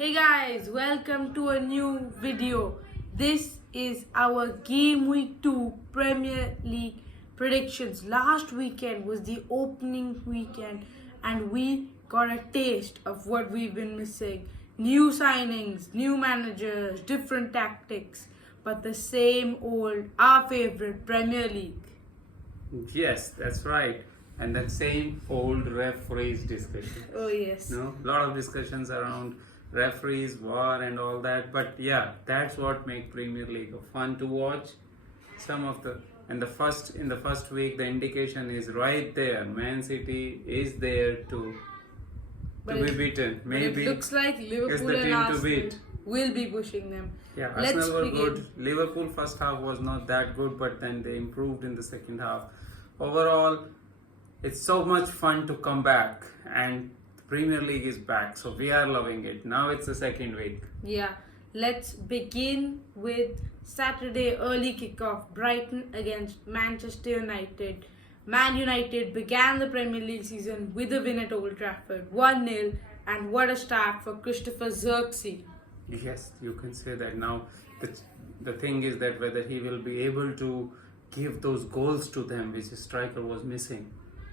Hey guys, welcome to a new video. This is our Game Week 2 Premier League predictions. Last weekend was the opening weekend and we got a taste of what we've been missing. New signings, new managers, different tactics, but the same old, our favorite Premier League. Yes, that's right. And that same old referees discussion. Oh yes. A lot of discussions around referees, war, and all that. But yeah, that's what makes Premier League fun to watch. Some of the in the first week, the indication is right there. Man City is there to be beaten. Maybe it looks like Liverpool is the and team to Arsenal beat. will be pushing them. Yeah, Let's Arsenal were begin. good. Liverpool first half was not that good, but then they improved in the second half. Overall, it's so much fun to come back, and the Premier League is back, so we are loving it. Now it's the second week. Yeah, let's begin with Saturday early kickoff. Brighton against Manchester United. Man United began the Premier League season with a win at Old Trafford, 1-0, and what a start for Christopher Xerxes. Yes, you can say that. Now, the thing is that whether he will be able to give those goals to them, which the striker was missing.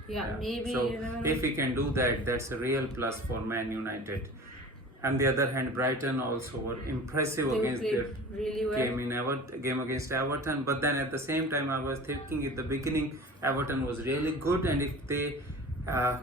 Yeah, maybe. So, you never know. if he can do that, that's a real plus for Man United. On the other hand, Brighton also were impressive They against played their really well. game against Everton. But then at the same time, I was thinking at the beginning, Everton was really good, and if they Were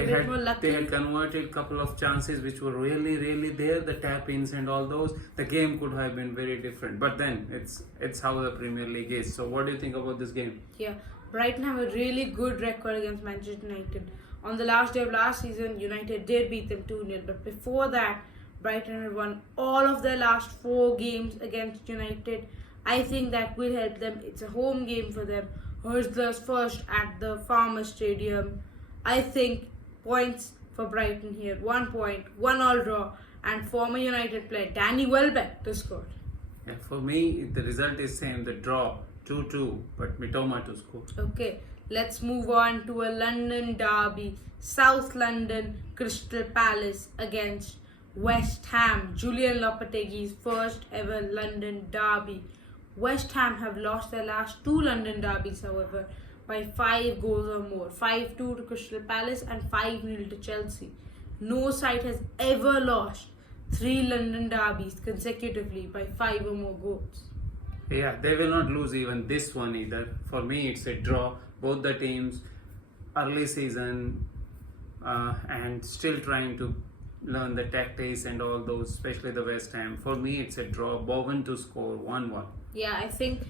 a bit more lucky. they had converted couple of chances which were really there, the tap-ins and all those, the game could have been very different. But then it's how the Premier League is. So what do you think about this game? Yeah, Brighton have a really good record against Manchester United. On the last day of last season, United did beat them 2-0. But before that, Brighton had won all of their last 4 games against United. I think that will help them. It's a home game for them. Hurslers first at the Farmers Stadium. I think points for Brighton here. 1 point, 1-1 draw, and former United player Danny Welbeck to score. Yeah, for me, the result is same, the draw, 2-2, but Mitoma to score. Okay, let's move on to a London derby. South London Crystal Palace against West Ham. Julian Lopetegui's first ever London derby. West Ham have lost their last 2 London derbies, however, by 5 goals or more. 5-2 to Crystal Palace and 5-0 to Chelsea. No side has ever lost 3 London derbies consecutively by 5 or more goals. Yeah, they will not lose even this one either. For me, it's a draw. Both the teams, early season, and still trying to learn the tactics and all those, especially the West Ham. For me, it's a draw. Bowen to score 1-1. Yeah, I think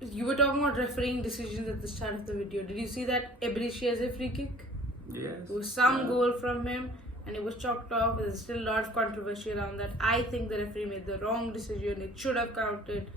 you were talking about refereeing decisions at the start of the video. Did you see that Eberechi has a free kick? Yes. There was some goal from him and it was chalked off. There's still a lot of controversy around that. I think the referee made the wrong decision. It should have counted.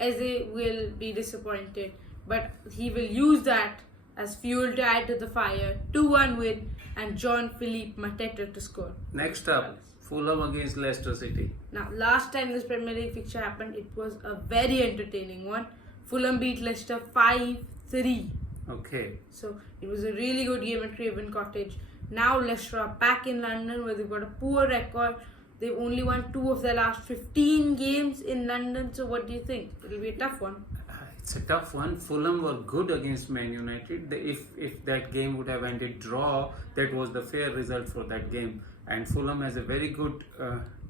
Eze will be disappointed, but he will use that as fuel to add to the fire. 2-1 win and Jean-Philippe Mateta to score. Next up, Fulham against Leicester City. Now, last time this Premier League fixture happened, it was a very entertaining one. Fulham beat Leicester 5-3. Okay. So it was a really good game at Craven Cottage. Now Leicester are back in London where they've got a poor record. They've only won 2 of their last 15 games in London. So what do you think? It'll be a tough one. It's a tough one. Fulham were good against Man United. If that game would have ended draw, that was the fair result for that game. And Fulham has a very good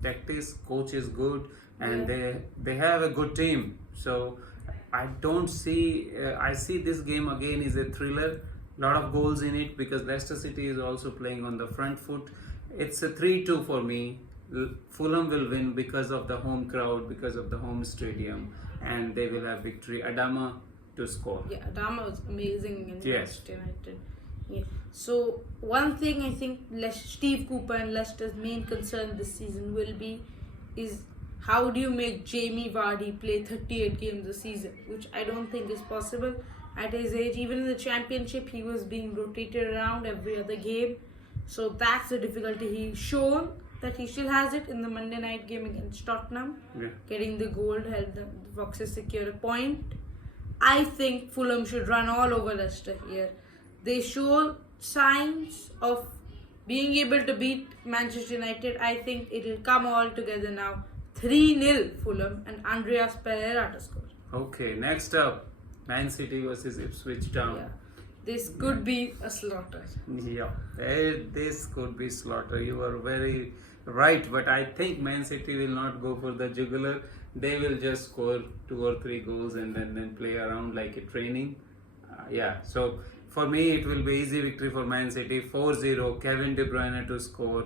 tactics. Coach is good, and they have a good team. So I don't see. I see this game again is a thriller. Lot of goals in it because Leicester City is also playing on the front foot. It's a 3-2 for me. Fulham will win because of the home crowd, because of the home stadium, and they will have victory. Adama to score. Yeah, Adama was amazing against Yes. Manchester United. Yeah. So one thing I think Steve Cooper and Leicester's main concern this season will be is how do you make Jamie Vardy play 38 games a season, which I don't think is possible at his age. Even in the Championship, he was being rotated around every other game. So that's the difficulty. He's shown that he still has it in the Monday night game against Tottenham. Yeah. Getting the goal helped the Foxes secure a point. I think Fulham should run all over Leicester here. They show signs of being able to beat Manchester United, I think it will come all together now. 3-0 Fulham and Andreas Pereira to score. Okay, next up, Man City versus Ipswich Town. Yeah. This could be a slaughter. Yeah, this could be slaughter. You are very right, but I think Man City will not go for the jugular. They will just score 2 or 3 goals and then play around like a training. Yeah, so for me it will be easy victory for Man City. 4-0, Kevin De Bruyne to score.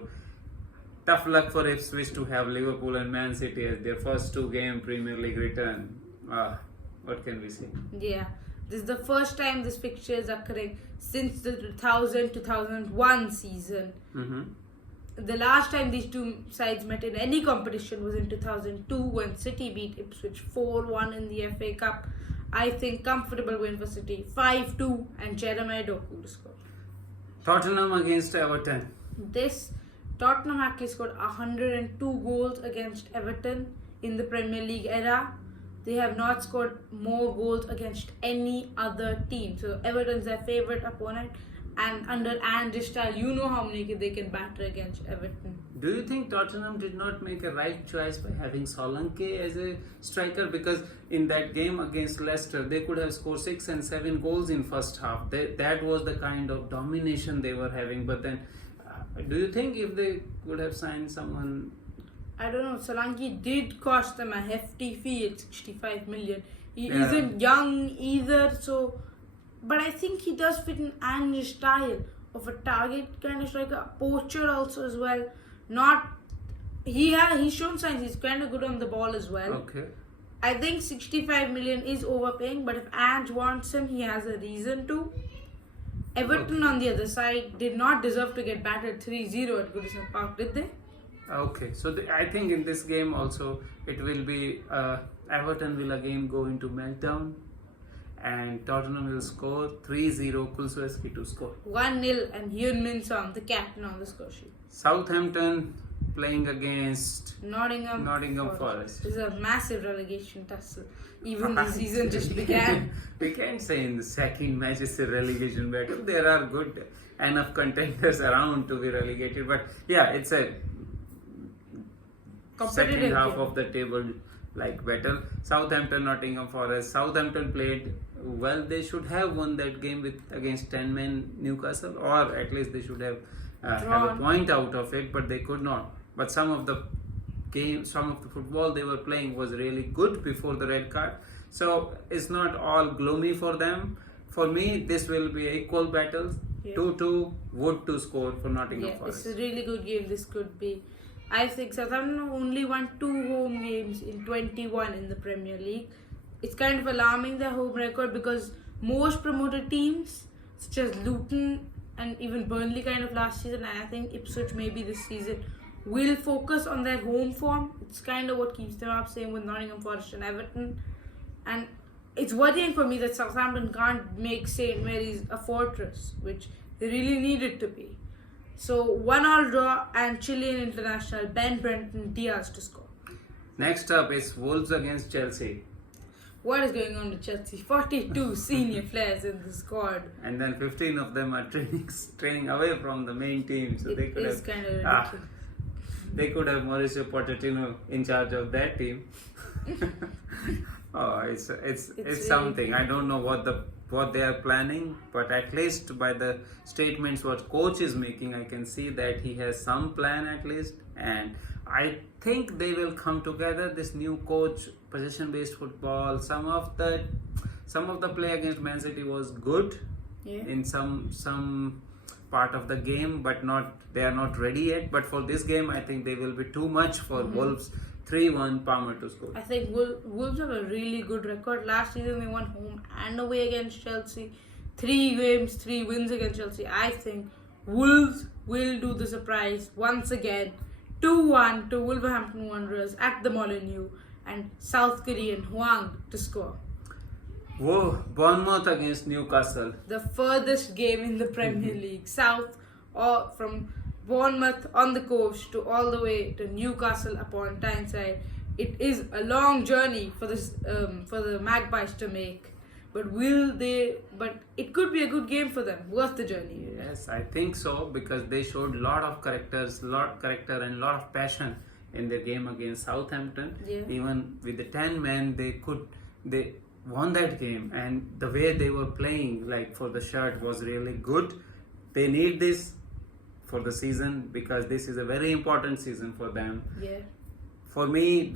Tough luck for Ipswich to have Liverpool and Man City as their first 2-game Premier League return. What can we say? Yeah. This is the first time this fixture is occurring since the 2000-2001 season. Mm-hmm. The last time these two sides met in any competition was in 2002 when City beat Ipswich 4-1 in the FA Cup. I think comfortable win for City, 5-2, and Jeremiah Doku to score. Tottenham against Everton. This Tottenham actually scored 102 goals against Everton in the Premier League era. They have not scored more goals against any other team. So Everton's their favourite opponent, and under Ange's style, you know how many they can batter against Everton. Do you think Tottenham did not make a right choice by having Solanke as a striker? Because in that game against Leicester, they could have scored 6 and 7 goals in first half. That was the kind of domination they were having. But then, do you think if they could have signed someone? I don't know, Solanke did cost them a hefty fee at 65 million. He Yeah. isn't young either, so... But I think he does fit in Ange's style of a target kind of striker, a poacher also as well. He's shown signs he's kind of good on the ball as well. Okay. I think 65 million is overpaying, but if Ange wants him, he has a reason to. Everton on the other side did not deserve to get battered 3-0 at Goodison Park, did they? Okay, so I think in this game also it will be Everton will again go into meltdown and Tottenham will score 3-0, Kulusevski to score. 1-0 and Heung-min Son, the captain on the score sheet. Southampton playing against Nottingham Forest. This is a massive relegation tussle. Even the season just began. We can't say in the second match it's a relegation battle. There are good enough contenders around to be relegated, but yeah, it's a second half of the table like battle. Southampton, Nottingham Forest. Southampton played well. They should have won that game against 10-man Newcastle, or at least they should have a point out of it, but they could not. But some of the football they were playing was really good before the red card. So it's not all gloomy for them. For me, this will be equal battles. 2-2, Wood to score for Nottingham Forest. It's a really good game. This could be. I think Southampton only won 2 home games in 21 in the Premier League. It's kind of alarming, their home record, because most promoted teams, such as Luton and even Burnley kind of last season, and I think Ipswich maybe this season, will focus on their home form. It's kind of what keeps them up, same with Nottingham Forest and Everton. And it's worrying for me that Southampton can't make St. Mary's a fortress, which they really need it to be. So 1-1 draw and Chilean international Ben Brenton Diaz to score. Next up is Wolves against Chelsea. What is going on with Chelsea? 42 senior players in the squad. And then 15 of them are training away from the main team. So they could have kind of ridiculous. They could have Mauricio Pochettino in charge of that team. It's really something. I don't know what they are planning, but at least by the statements what coach is making, I can see that he has some plan at least, and I think they will come together. This new coach, possession-based football. Some of the play against Man City was good in some part of the game, but they are not ready yet. But for this game, I think they will be too much for Wolves. 3-1 Palmer to score. I think Wolves have a really good record. Last season they won home and away against Chelsea. 3 games, 3 wins against Chelsea. I think Wolves will do the surprise once again. 2-1 to Wolverhampton Wanderers at the Molineux, and South Korean Hwang to score. Whoa, Bournemouth against Newcastle. The furthest game in the Premier League. South, or from Bournemouth on the coast to all the way to Newcastle upon Tyneside. It is a long journey for the Magpies to make, But will they? But it could be a good game for them. Worth the journey. Yes, I think so because they showed lot of character and lot of passion in their game against Southampton. Yeah. Even with the 10 men, they won that game, and the way they were playing, like for the shirt, was really good. They need this for the season because this is a very important season for them. Yeah. For me,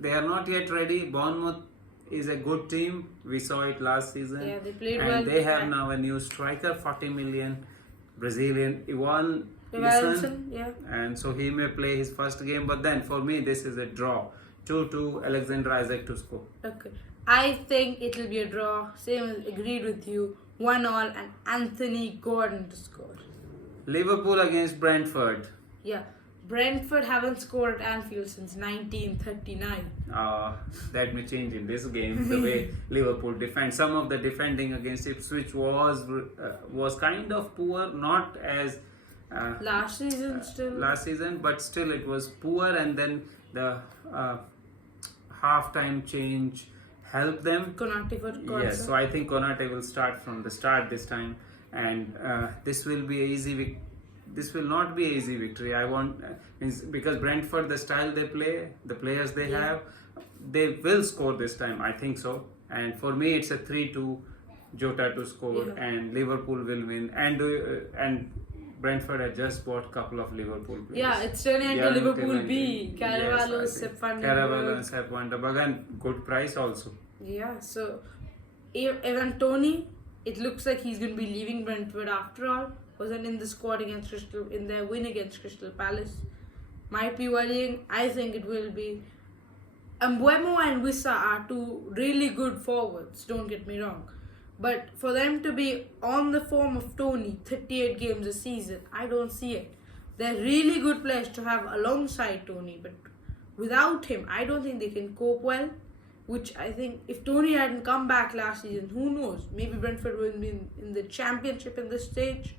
they are not yet ready. Bournemouth is a good team. We saw it last season. Yeah, they played and well. They have now a new striker, 40 million Brazilian, Ivan Wilson, yeah. And so he may play his first game. But then for me, this is a draw. 2-2, Alexander Isaac to score. Okay. I think it will be a draw. Same as agreed with you. 1-1 and Anthony Gordon to score. Liverpool against Brentford. Yeah. Brentford haven't scored at Anfield since 1939. That may change in this game. The way Liverpool defend. Some of the defending against Ipswich was kind of poor. Not as Last season, but still it was poor. And then the half-time change helped them. Konate for Yes, so I think Konate will start from the start this time, and this will be a easy. This will not be an easy victory. I want because Brentford, the style they play, the players they have, they will score this time. I think so. And for me, it's a 3-2, Jota to score, and Liverpool will win. And Brentford had just bought a couple of Liverpool players. Yeah, it's turning into Liverpool B. Carvalho, Sepp van der Berg, and good price also. Yeah, so Evan Toney, it looks like he's going to be leaving Brentford after all. Wasn't in the squad in their win against Crystal Palace. Might be worrying. I think it will be. Mbeumo and Wissa are two really good forwards, don't get me wrong. But for them to be on the form of Toney, 38 games a season, I don't see it. They're really good players to have alongside Toney, but without him, I don't think they can cope well. Which I think if Toney hadn't come back last season, who knows? Maybe Brentford will be in the championship in this stage.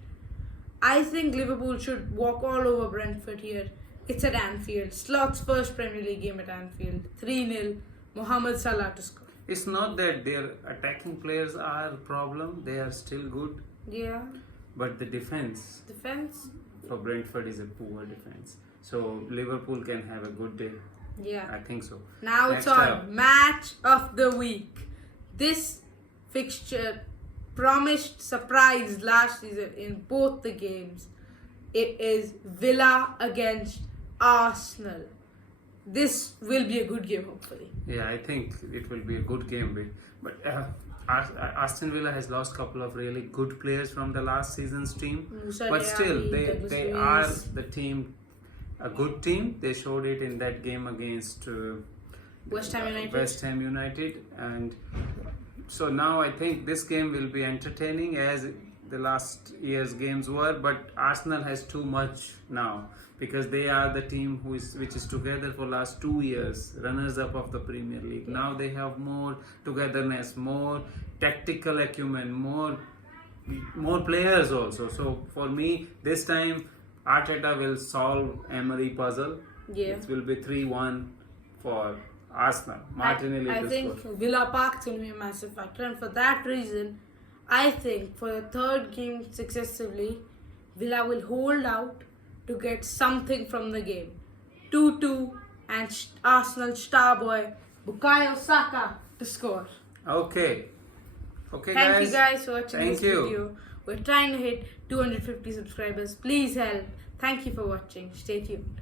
I think Liverpool should walk all over Brentford here. It's at Anfield. Slot's first Premier League game at Anfield. 3-0. Mohamed Salah to score. It's not that their attacking players are a problem. They are still good. Yeah. But the defense for Brentford is a poor defense. So Liverpool can have a good day. Yeah. I think so. Now Next it's on up. Match of the Week. This fixture promised surprise last season in both the games. It is Villa against Arsenal. This will be a good game, hopefully. Yeah, I think it will be a good game. But Aston Villa has lost a couple of really good players from the last season's team. But still, they are the team, a good team. They showed it in that game against West Ham United. And so now I think this game will be entertaining as the last year's games were, but Arsenal has too much now because they are the team which is together for last 2 years, runners-up of the Premier League. Now they have more togetherness, more tactical acumen, more players also. So for me, this time Arteta will solve Emery puzzle. Yeah. It will be 3-1 for Arsenal. Martinelli I to think score. Villa Park's going to be a massive factor, and for that reason, I think for the third game successively, Villa will hold out to get something from the game. 2-2 and Arsenal star boy Bukayo Saka to score. Okay, Thank you guys for watching this you. video. We're trying to hit 250 subscribers. Please help. Thank you for watching. Stay tuned.